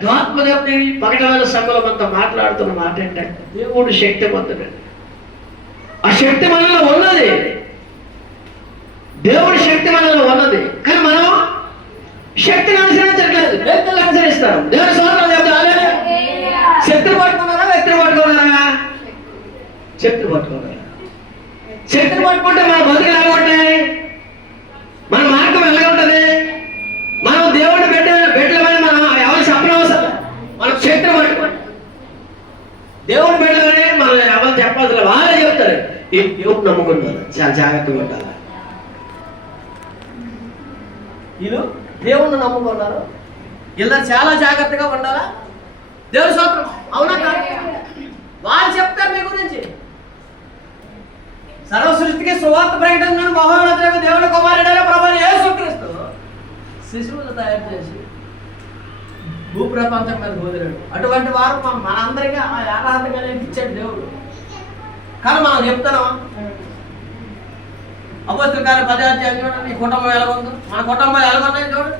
ఆత్మదేవుని పగటవేళ సంఘం అంతా మాట్లాడుతున్న మాట ఏంటంటే దేవుడు శక్తివంతుడండి. ఆ శక్తి మనలో ఉన్నది, దేవుడి శక్తి మనలో ఉన్నది. కానీ మనం శక్తిని అనుసరించట్లేదు, వ్యక్తులు అనుసరిస్తారు. దేవుని స్వాతంత్రం చెప్తారు. శక్తిని పట్టుకున్నారా, వ్యక్తిని పట్టుకున్నారా? శక్తిని పట్టుకున్నారా? శక్తిని పట్టుకుంటే మన బతుకులు ఎలా ఉంటాయి? మన మార్గం ఎలా ఉంటుంది? మనం దేవుడిని పెట్టలేమని మనం ఎవరు చెప్పనవసరం. మనం శక్తిని పట్టుకోండి. దేవుడిని పెట్టలేమని మనం ఎవరు చెప్పాల్సిన వాళ్ళే చెప్తారు. ఈ దేవుడు నమ్ముకుంటారు, చాలా జాగ్రత్తగా ఉండాలి. వీళ్ళు దేవుణ్ణి నమ్ముకున్నారు, ఇలా చాలా జాగ్రత్తగా ఉండాలా. దేవుడి స్తోత్రం. అవునా కాదు? వాళ్ళు చెప్తారు మీ గురించి. సర్వ సృష్టికి సువార్త ప్రకటన మహోన్నతుడైన దేవుని కుమారుడైన ప్రభువైన యేసుక్రీస్తు శిశువులు తయారు చేసి భూప్రపంచం మీద వదిలాడు. అటువంటి వారు మనందరికీ ఆరాధనగా ఇచ్చాడు దేవుడు. కానీ మనం చెప్తున్నాం. అపోస్తలుల కార్యం 10వ అధ్యాయం చూడండి. ఈ కుటుంబం ఎలా ఉందో, మన కుటుంబం ఎలా ఉన్నాయి చూడండి.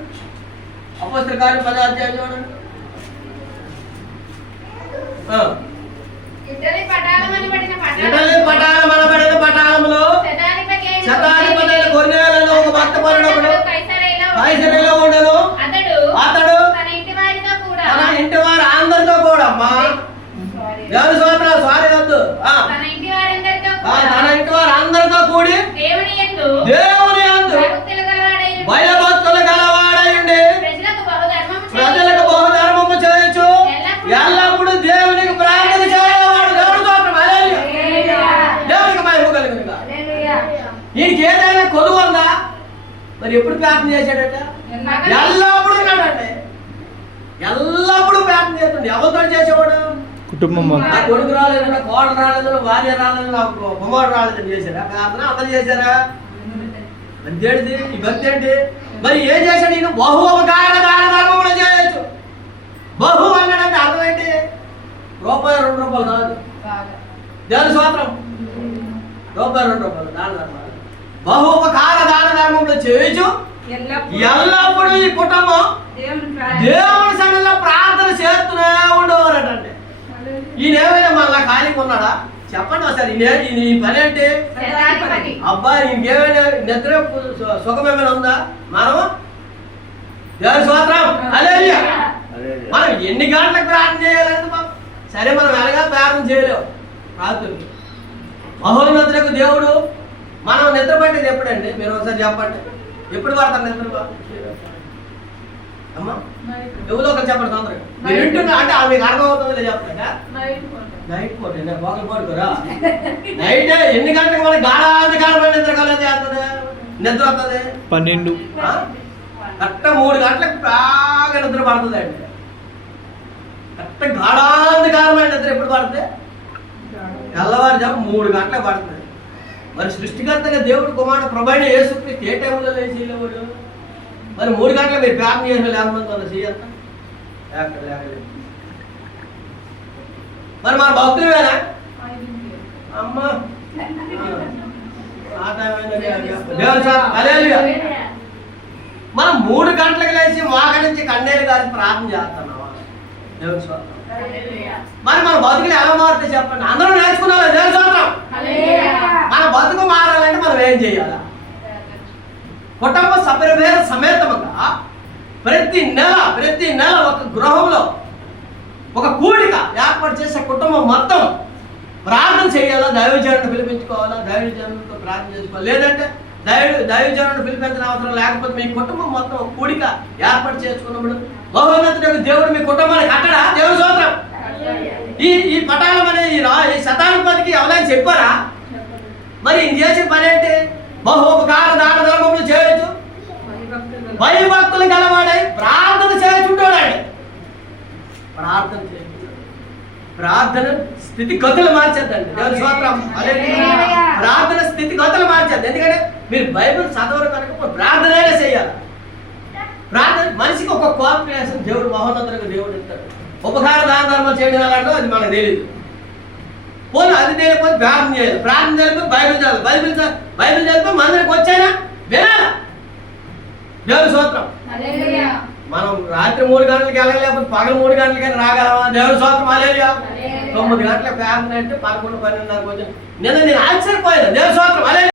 అపోస్తలుల కార్యం 10వ అధ్యాయం చూడండి. ఇటలీ పటాలమనబడిన పటాలములో శతాధిపతులైన కొర్నేలియును ఒక భక్తపరుడొకడు కైసరయలో ఉండెను. అతడు తన ఇంటి వారి అందరితో కూడా దేవుని స్తోత్రం. సారీ వద్దు. తన ఇంటి వారి అందరితో కూడి దేవుని యందు భయభక్తులు గలవాడయుండి ప్రజలకు బహుధర్మము చేయొచ్చు ఎల్లప్పుడూ దేవునికి ప్రార్థన చేయవాడు. దేవుని స్తోత్రం. హల్లెలూయా. దేవునికి మహిమ కలుగును గాక. ఈయనకి ఏదైనా కొలువు ఉందా? మరి ఎప్పుడు ప్రార్థన చేశాడట? ఎల్లప్పుడూ ఉన్నాడండి. ఎల్లప్పుడూ ప్రార్థన చేస్తుండే. ఎవరితో చేసేవాడు? కుటుంబం. నా కొడుకు రాలేదు, నా కోడలు రాలేదు, నా భార్య రాలేదు, నా కుమారుడు రాలేదని చేశారా? ప్రార్థన అందరూ చేశారా? అంతేంటి ఈ భక్తి ఏంటి? మరి ఏం చేశాడు ఈయన? బహు ఉపకార దాన ధర్మములు చేయొచ్చు. బహు అన్నాడంటే అర్థం ఏంటి? రూపాయి 2 రూపాయలు కాదు. దేవుని స్తోత్రం. రూపాయి 2 రూపాయలు దాన ధర్మాలు. బహు ఉపకార దాన ధర్మములు చేయొచ్చు ఎల్లప్పుడూ ఈ కుటుంబం దేవుని సన్నిధిలో ప్రార్థన చేస్తూనే ఉండేవారటండి. ఈయన ఏమైనా మళ్ళా ఖాళీగా ఉన్నాడా? చెప్పండి ఒకసారి. ఈ పని ఏంటి? అబ్బాయి ఇంకేమైనా నిద్ర సుఖమేమైనా ఉందా? మనం దేవుని స్తోత్రం. హల్లెలూయా. మనం ఎన్ని గంటలకు ప్రార్థన చేయాలంటే సరే, మనం ఎలాగా ప్రార్థన చేయలేము. రాత్రులు మహోన్నతులకు దేవుడు. మనం నిద్ర పట్టేది ఎప్పుడండి? మీరు ఒకసారి చెప్పండి. ఎప్పుడు పడతారు నిద్ర? అమ్మా ఎవరో ఒకరు చెప్పండి తొందరగా. మీరు వింటున్నా అంటే మీకు అర్థం అవుతుంది చెప్తాగా. నైట్ పూట పోగలు పడుకోరా? నైట్ ఎన్ని గంటలకు మనకి గాఢాంధకారమైన నిద్ర కలది చేస్తుంది, నిద్ర వస్తుంది. 12 కరెక్ట్ 3 గంటలకు బాగా నిద్ర పడుతుంది అండి. కరెక్ట్ గాఢాంధకారమైన నిద్ర ఎప్పుడు పడుతుంది? తెల్లవారుజాము 3 గంటలకు పడుతుంది. మరి సృష్టికర్తగా దేవుడు కుమారుడు ప్రభువైన యేసుక్రీస్తు ఏ టైంలో లేచేవాడు? మరి 3 గంటలకు మీరు ప్రార్థన చేసిన లేకపోతే చెయ్యత్తా లేకలేదు. మరి మన భక్తులేనా? అమ్మా మనం 3 గంటలకు లేచి మాక నుంచి కన్నీరు గారి ప్రార్థన చేస్తున్నావా? దేవుని స్తోత్రం. మరి మన బతుకులు ఎలా మారుతాయి చెప్పండి. అందరూ నేర్చుకున్నావా? దేవుని స్తోత్రం. మన బతుకు మారాలంటే మనం ఏం చేయాలా? కుటుంబ సభ్యుల సమేతముగా ప్రతి నెల ఒక గృహంలో ఒక కూడిక ఏర్పాటు చేసే కుటుంబం మొత్తం ప్రార్థన చేయాలా? దైవజనుడిని పిలిపించుకోవాలా? దైవజనుడితో ప్రార్థన చేసుకోవాలి. లేదంటే దైవజనుడిని పిలిపించిన అవసరం లేకపోతే మీ కుటుంబం మొత్తం కూడిక ఏర్పాటు చేసుకున్నప్పుడు మహోన్నతుడైన దేవుడు మీ కుటుంబాన్ని కట్టడా? దేవుని స్తోత్రం. ఈ పటాలం అనే ఈ శతాధిపతికి ఎవరైనా చెప్పారా? మరి ఈయన చేసిన పని ఏంటి? బహుపకార దాన ధర్మములు చేయొచ్చు, భయభక్తులు గలవాడై ప్రార్థన చేయుచుంటాడండి. ప్రార్థన స్థితిగతులు మార్చేద్దండి. దేవుని స్తోత్రం. ప్రార్థన స్థితిగతులు మార్చేద్ది. ఎందుకంటే మీరు బైబిల్ చదవరు కనుక ప్రార్థనైనా చేయాలి. ప్రార్థన మనిషికి ఒక క్వాలిఫికేషన్ దేవుడు మహోన్నతులకు దేవుడు ఇస్తాడు. ఉపకార దాన ధర్మాలు చేయడం ఎలాంటో అది మనకు తెలియదు. పోనీ అది తెలియకపోతే ప్రార్థన చేయాలి. ప్రార్థన తెలియకపోతే బైబిల్ చదవాలి. బైబిల్ చదివితే మందిరికి వచ్చాయినా వినాలా? దేవుని స్తోత్రం. మనం రాత్రి 3 గంటలకి వెళ్ళలేకపోతే పగలు 3 గంటలకి రాగలమా? దేవుని స్తోత్రం హల్లెలూయా. 9 గంటల ప్రార్థన అంటే 11, 12 నిన్న నేను ఆశ్చర్యపోయాను. దేవుని స్తోత్రం హల్లెలూయా.